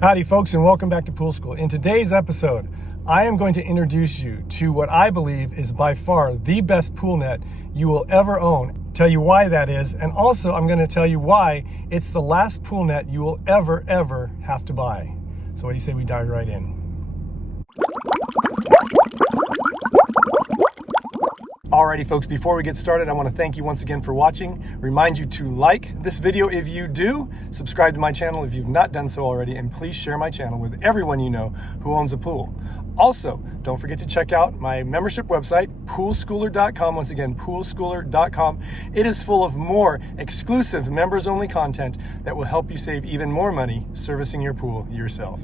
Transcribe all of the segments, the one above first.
Howdy folks, and welcome back to Pool School. In today's episode, I am going to introduce you to what I believe is by far the best pool net you will ever own. Tell you why that is, and also I'm going to tell you why it's the last pool net you will ever have to buy. So what do you say we dive right in? Alrighty folks, before we get started, I want to thank you once again for watching. Remind you to like this video if you do, subscribe to my channel if you've not done so already, and please share my channel with everyone you know who owns a pool. Also, don't forget to check out my membership website, poolschooler.com. Once again, poolschooler.com. It is full of more exclusive members-only content that will help you save even more money servicing your pool yourself.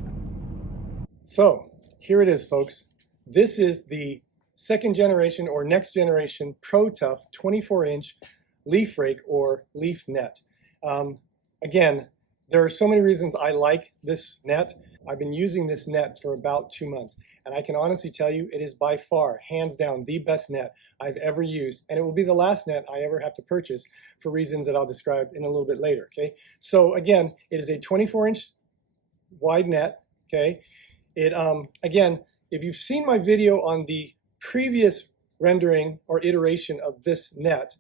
So, here it is, folks. This is the second generation or next generation ProTuff 24-inch leaf rake or leaf net. Again, there are so many reasons I like this net. I've been using this net for about 2 months, and I can honestly tell you it is by far, hands down, the best net I've ever used, and it will be the last net I ever have to purchase for reasons that I'll describe in a little bit later, okay? So again, it is a 24-inch wide net, okay? Again, if you've seen my video on the previous rendering or iteration of this net,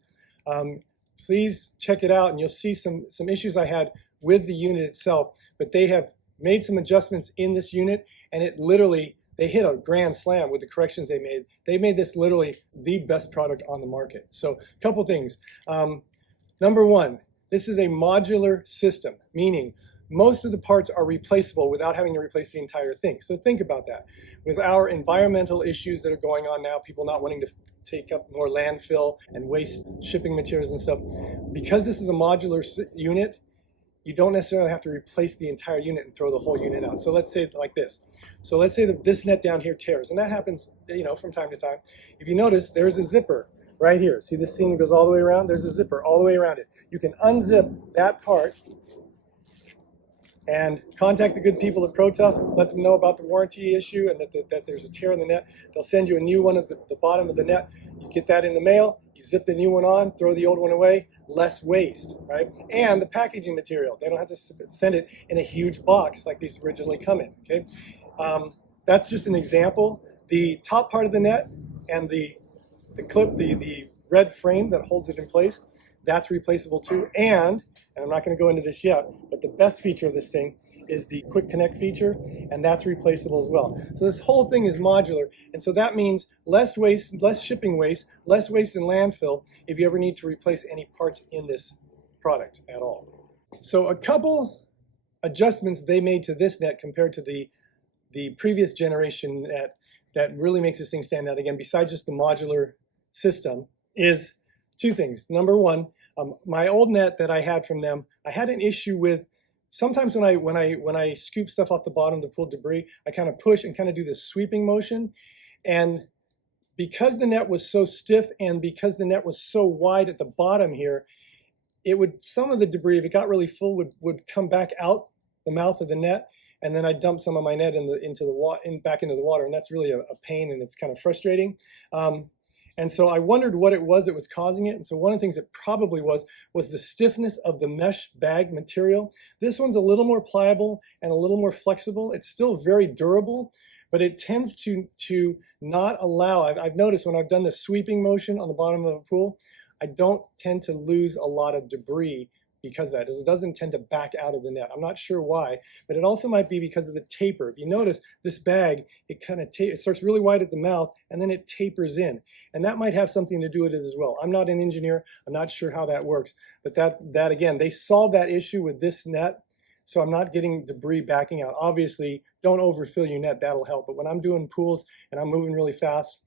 please check it out and you'll see some issues I had with the unit itself, but they have made some adjustments in this unit, and it literally, they hit a grand slam with the corrections they made. They made this literally the best product on the market. So a couple things. Number one, this is a modular system, meaning most of the parts are replaceable without having to replace the entire thing. So think about that. With our environmental issues that are going on now, people not wanting to take up more landfill and waste shipping materials and stuff, because this is a modular unit, you don't necessarily have to replace the entire unit and throw the whole unit out. So let's say it like this. So let's say that this net down here tears, and that happens, from time to time. If you notice, there's a zipper right here. See this seam that goes all the way around? There's a zipper all the way around it. You can unzip that part and contact the good people at ProTuff, let them know about the warranty issue and that there's a tear in the net. They'll send you a new one at the bottom of the net. You get that in the mail, you zip the new one on, throw the old one away, less waste, right? And the packaging material, they don't have to send it in a huge box like these originally come in, okay? That's just an example. The top part of the net and the clip, the red frame that holds it in place, that's replaceable too. And I'm not going to go into this yet, but the best feature of this thing is the quick connect feature, and that's replaceable as well. So this whole thing is modular, and so that means less waste, less shipping waste, less waste in landfill if you ever need to replace any parts in this product at all. So a couple adjustments they made to this net compared to the previous generation net that really makes this thing stand out again, besides just the modular system, is two things. Number one, my old net that I had from them, I had an issue with sometimes when I scoop stuff off the bottom to pull debris, I kind of push and kind of do this sweeping motion, and because the net was so stiff and because the net was so wide at the bottom here, some of the debris, if it got really full, would come back out the mouth of the net, and then I dump some of my net back into the water, and that's really a pain, and it's kind of frustrating. And so I wondered what it was that was causing it. And so one of the things it probably was the stiffness of the mesh bag material. This one's a little more pliable and a little more flexible. It's still very durable, but it tends to not allow, I've noticed when I've done the sweeping motion on the bottom of a pool, I don't tend to lose a lot of debris because of that. It doesn't tend to back out of the net. I'm not sure why, but it also might be because of the taper. If you notice this bag, it starts really wide at the mouth and then it tapers in. And that might have something to do with it as well. I'm not an engineer. I'm not sure how that works, but that again, they solved that issue with this net. So I'm not getting debris backing out. Obviously, don't overfill your net, that'll help. But when I'm doing pools and I'm moving really fast,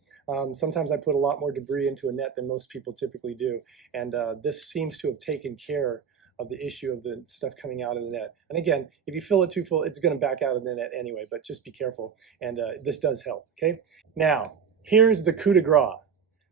sometimes I put a lot more debris into a net than most people typically do. And this seems to have taken care of the issue of the stuff coming out of the net. And again, if you fill it too full, it's gonna back out of the net anyway, but just be careful. And this does help, okay? Now, here's the coup de grace.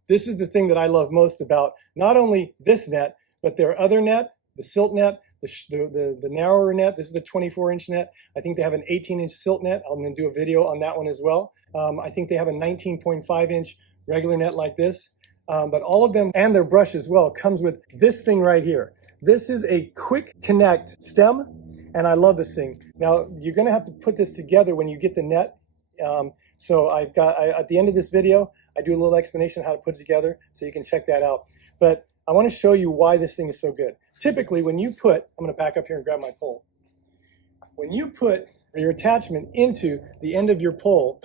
This is the thing that I love most about not only this net, but their other net, the silt net, the narrower net. This is the 24-inch net. I think they have an 18-inch silt net. I'm gonna do a video on that one as well. I think they have a 19.5-inch regular net like this. But all of them, and their brush as well, comes with this thing right here. This is a quick connect stem, and I love this thing. Now, you're gonna have to put this together when you get the net. So at the end of this video, I do a little explanation how to put it together, so you can check that out. But I wanna show you why this thing is so good. Typically, when you put, I'm gonna back up here and grab my pole. When you put your attachment into the end of your pole,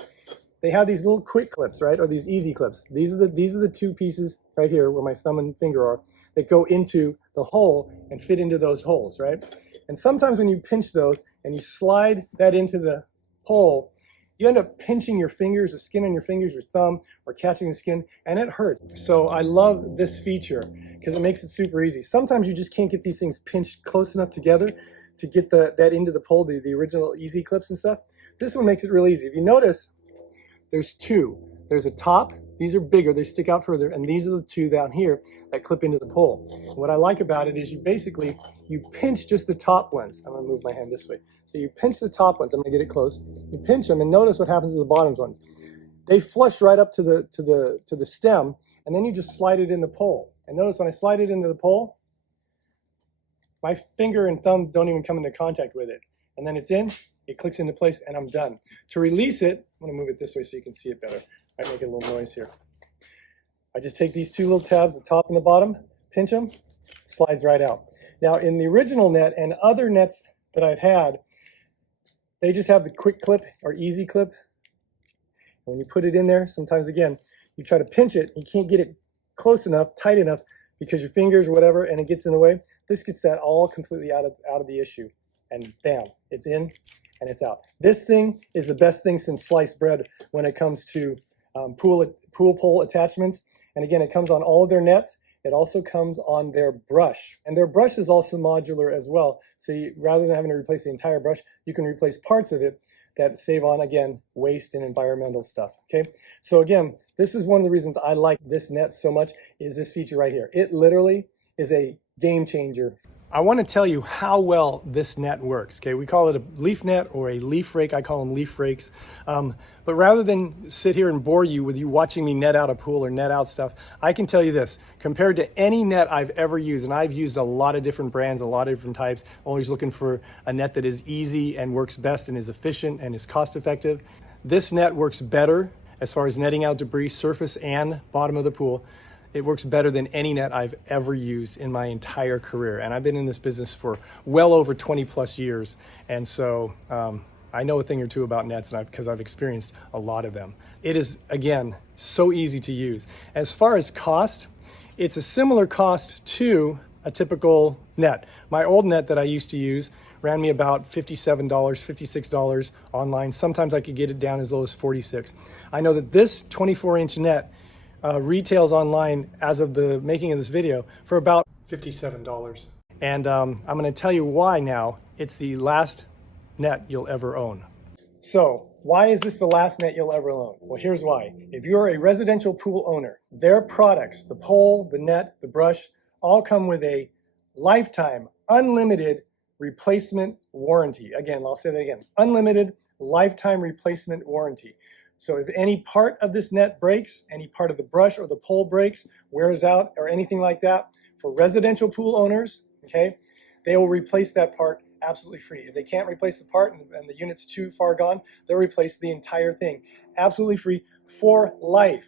they have these little quick clips, right? Or these easy clips. These are the two pieces right here where my thumb and finger are that go into the hole and fit into those holes, right? And sometimes when you pinch those and you slide that into the hole, you end up pinching your fingers, the skin on your fingers, your thumb, or catching the skin, and it hurts. So I love this feature because it makes it super easy. Sometimes you just can't get these things pinched close enough together to get that into the pole, the original easy clips and stuff. This one makes it real easy. If you notice, there's two. There's a top, these are bigger, they stick out further, and these are the two down here that clip into the pole. And what I like about it is you pinch just the top ones. I'm gonna move my hand this way. So you pinch the top ones, I'm gonna get it close. You pinch them and notice what happens to the bottom ones. They flush right up to the stem, and then you just slide it in the pole. And notice when I slide it into the pole, my finger and thumb don't even come into contact with it. And then it's in, it clicks into place, and I'm done. To release it, I'm gonna move it this way so you can see it better. I make a little noise here. I just take these two little tabs, the top and the bottom, pinch them, slides right out. Now in the original net and other nets that I've had, they just have the quick clip or easy clip. When you put it in there, sometimes again, you try to pinch it, you can't get it close enough, tight enough, because your fingers or whatever, and it gets in the way. This gets that all completely out of the issue. And bam, it's in and it's out. This thing is the best thing since sliced bread when it comes to pool pole attachments. And again, it comes on all of their nets. It also comes on their brush. And their brush is also modular as well. So rather than having to replace the entire brush, you can replace parts of it that save on, again, waste and environmental stuff, okay? So again, this is one of the reasons I like this net so much, is this feature right here. It literally is a game changer. I want to tell you how well this net works, okay? We call it a leaf net or a leaf rake. I call them leaf rakes. But rather than sit here and bore you with you watching me net out a pool or net out stuff, I can tell you this, compared to any net I've ever used, and I've used a lot of different brands, a lot of different types, always looking for a net that is easy and works best and is efficient and is cost effective. This net works better as far as netting out debris, surface and bottom of the pool. It works better than any net I've ever used in my entire career. And I've been in this business for well over 20 plus years. And so I know a thing or two about nets because I've experienced a lot of them. It is, again, so easy to use. As far as cost, it's a similar cost to a typical net. My old net that I used to use ran me about $57, $56 online. Sometimes I could get it down as low as $46. I know that this 24-inch net retails online as of the making of this video for about $57. And I'm gonna tell you why now. It's the last net you'll ever own. So why is this the last net you'll ever own? Well, here's why. If you're a residential pool owner, their products, the pole, the net, the brush, all come with a lifetime, unlimited replacement warranty. Again, I'll say that again, unlimited lifetime replacement warranty. So if any part of this net breaks, any part of the brush or the pole breaks, wears out, or anything like that, for residential pool owners, okay, they will replace that part absolutely free. If they can't replace the part and the unit's too far gone, they'll replace the entire thing absolutely free for life.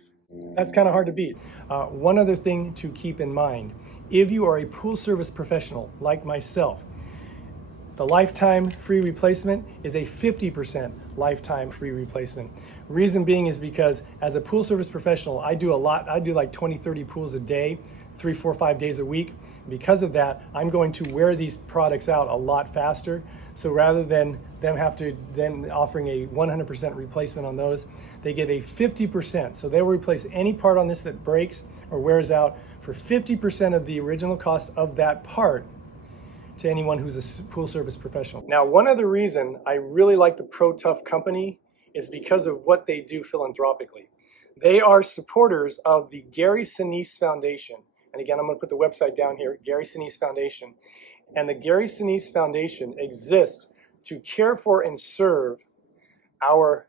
That's kind of hard to beat. One other thing to keep in mind, if you are a pool service professional like myself, the lifetime free replacement is a 50% lifetime free replacement. Reason being is because as a pool service professional, I do a lot. I do like 20, 30 pools a day, 3, 4, 5 days a week. Because of that, I'm going to wear these products out a lot faster. So rather than them offering a 100% replacement on those, they give a 50%. So they will replace any part on this that breaks or wears out for 50% of the original cost of that part to anyone who's a pool service professional. Now, one other reason I really like the ProTuff company is because of what they do philanthropically. They are supporters of the Gary Sinise Foundation. And again, I'm gonna put the website down here, Gary Sinise Foundation. And the Gary Sinise Foundation exists to care for and serve our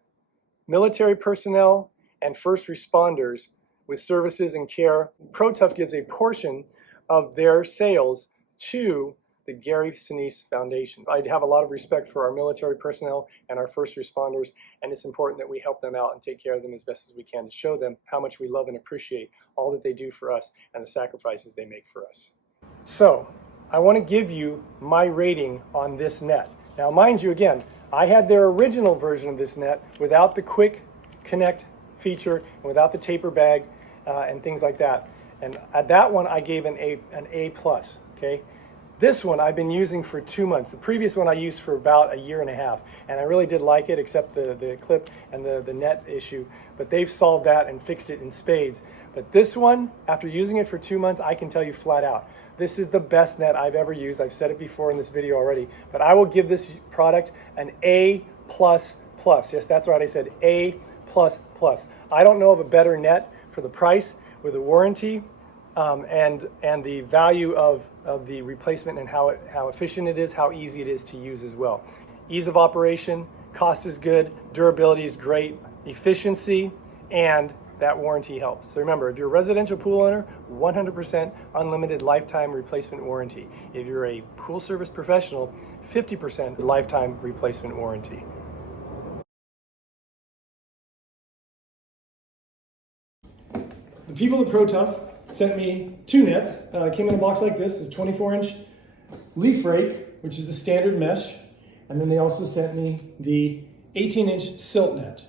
military personnel and first responders with services and care. ProTuff gives a portion of their sales to the Gary Sinise Foundation. I have a lot of respect for our military personnel and our first responders, and it's important that we help them out and take care of them as best as we can to show them how much we love and appreciate all that they do for us and the sacrifices they make for us. So, I want to give you my rating on this net. Now, mind you, again, I had their original version of this net without the quick connect feature and without the taper bag and things like that. And at that one, I gave an A+, okay? This one I've been using for 2 months. The previous one I used for about a year and a half, and I really did like it, except the clip and the net issue. But they've solved that and fixed it in spades. But this one, after using it for 2 months, I can tell you flat out, this is the best net I've ever used. I've said it before in this video already, but I will give this product an A++. Yes, that's right, I said A++. I don't know of a better net for the price, with a warranty, and the value of the replacement and how efficient it is, how easy it is to use as well. Ease of operation, cost is good, durability is great, efficiency, and that warranty helps. So remember, if you're a residential pool owner, 100% unlimited lifetime replacement warranty. If you're a pool service professional, 50% lifetime replacement warranty. The people at ProTuff sent me 2 nets. Came in a box like this. It's 24-inch leaf rake, which is the standard mesh. And then they also sent me the 18-inch silt net.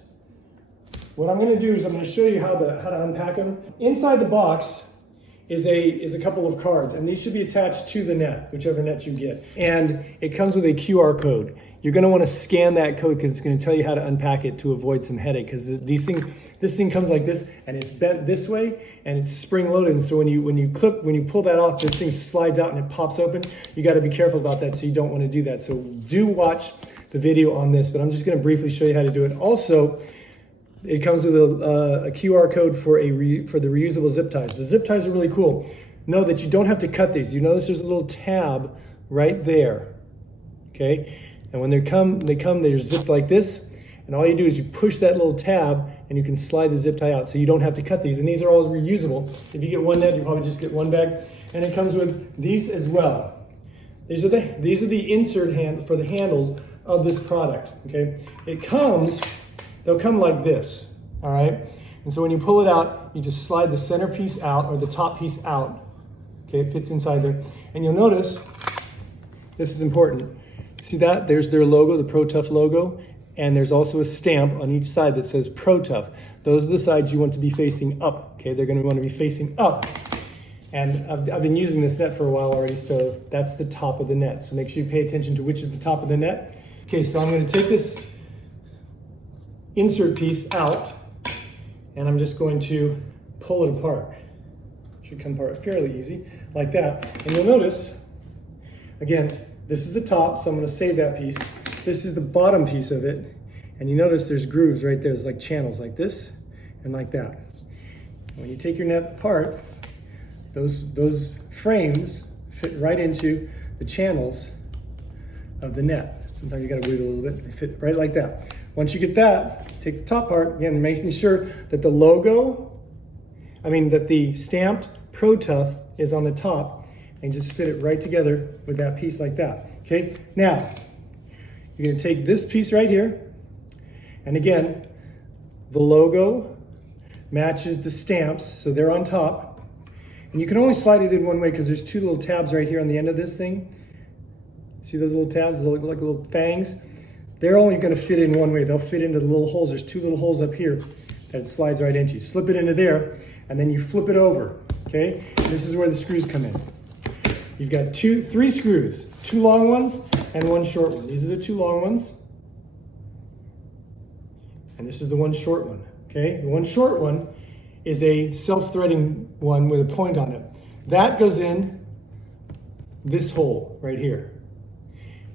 What I'm going to do is I'm going to show you how to unpack them. Inside the box is a couple of cards, and these should be attached to the net, whichever net you get. And it comes with a QR code. You're going to want to scan that code because it's going to tell you how to unpack it to avoid some headache. Because this thing comes like this, and it's bent this way, and it's spring loaded. And so when you pull that off, this thing slides out and it pops open. You got to be careful about that, so you don't want to do that. So do watch the video on this, but I'm just going to briefly show you how to do it. Also, it comes with a QR code for the reusable zip ties. The zip ties are really cool. Know that you don't have to cut these. You notice there's a little tab right there, okay? And when they come, they're zipped like this, and all you do is you push that little tab, and you can slide the zip tie out, so you don't have to cut these. And these are all reusable. If you get one net, you probably just get one bag. And it comes with these as well. These are the insert hand for the handles of this product, okay? They'll come like this, all right? And so when you pull it out, you just slide the center piece out, or the top piece out, okay? It fits inside there. And you'll notice, this is important. See that? There's their logo, the ProTuff logo, and there's also a stamp on each side that says ProTuff. Those are the sides you want to be facing up, okay? They're gonna want to be facing up. And I've been using this net for a while already, so that's the top of the net. So make sure you pay attention to which is the top of the net. Okay, so I'm gonna take this insert piece out, and I'm just going to pull it apart. It should come apart fairly easy, like that. And you'll notice, again, this is the top, so I'm going to save that piece. This is the bottom piece of it, and you notice there's grooves right there. There's like channels like this and like that. When you take your net apart, those frames fit right into the channels of the net. Sometimes you got to wiggle a little bit. They fit right like that. Once you get that, take the top part, again, making sure that that the stamped ProTuff is on the top, and just fit it right together with that piece like that, okay? Now, you're gonna take this piece right here, and again, the logo matches the stamps, so they're on top, and you can only slide it in one way because there's 2 little tabs right here on the end of this thing. See those little tabs, they look like little fangs? They're only going to fit in one way. They'll fit into the little holes. There's 2 little holes up here that it slides right into. Slip it into there, and then you flip it over, okay? This is where the screws come in. You've got 3 screws, 2 long ones and 1 short one. These are the 2 long ones, and this is the 1 short one, okay? The 1 short one is a self-threading one with a point on it. That goes in this hole right here.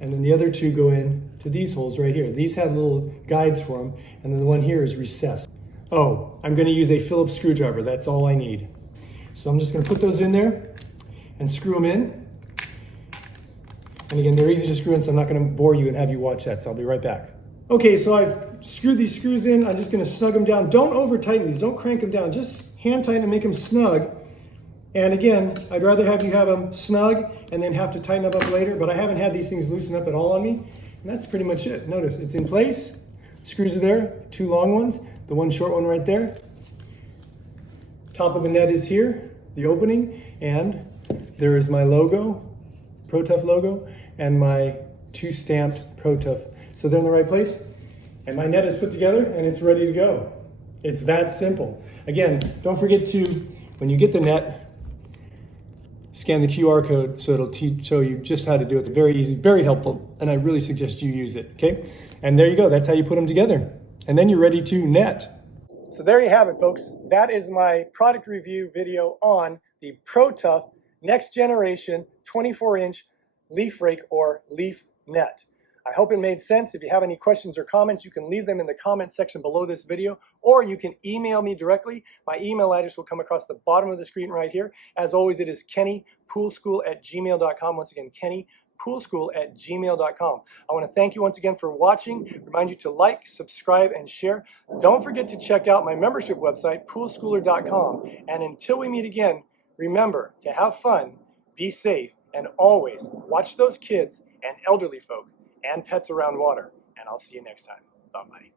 And then the other 2 go in to these holes right here. These have little guides for them, and then the one here is recessed. Oh, I'm gonna use a Phillips screwdriver. That's all I need. So I'm just gonna put those in there and screw them in. And again, they're easy to screw in, so I'm not gonna bore you and have you watch that, so I'll be right back. Okay, so I've screwed these screws in. I'm just gonna snug them down. Don't over tighten these, don't crank them down. Just hand tighten and make them snug. And again, I'd rather have you have them snug and then have to tighten them up later, but I haven't had these things loosen up at all on me. And that's pretty much it. Notice it's in place. Screws are there, 2 long ones, the 1 short one right there. Top of the net is here, the opening, and there is my logo, ProTuff logo, and my 2 stamped ProTuff. So they're in the right place. And my net is put together and it's ready to go. It's that simple. Again, don't forget to, when you get the net, scan the QR code so it'll show you just how to do it. It's very easy, very helpful, and I really suggest you use it, okay? And there you go, that's how you put them together. And then you're ready to net. So there you have it, folks. That is my product review video on the ProTuff Next Generation 24-inch leaf rake or leaf net. I hope it made sense. If you have any questions or comments, you can leave them in the comment section below this video, or you can email me directly. My email address will come across the bottom of the screen right here. As always, it is kennypoolschool@gmail.com. Once again, kennypoolschool@gmail.com. I want to thank you once again for watching. Remind you to like, subscribe, and share. Don't forget to check out my membership website, poolschooler.com. And until we meet again, remember to have fun, be safe, and always watch those kids and elderly folk and pets around water. And I'll see you next time. Bye-bye.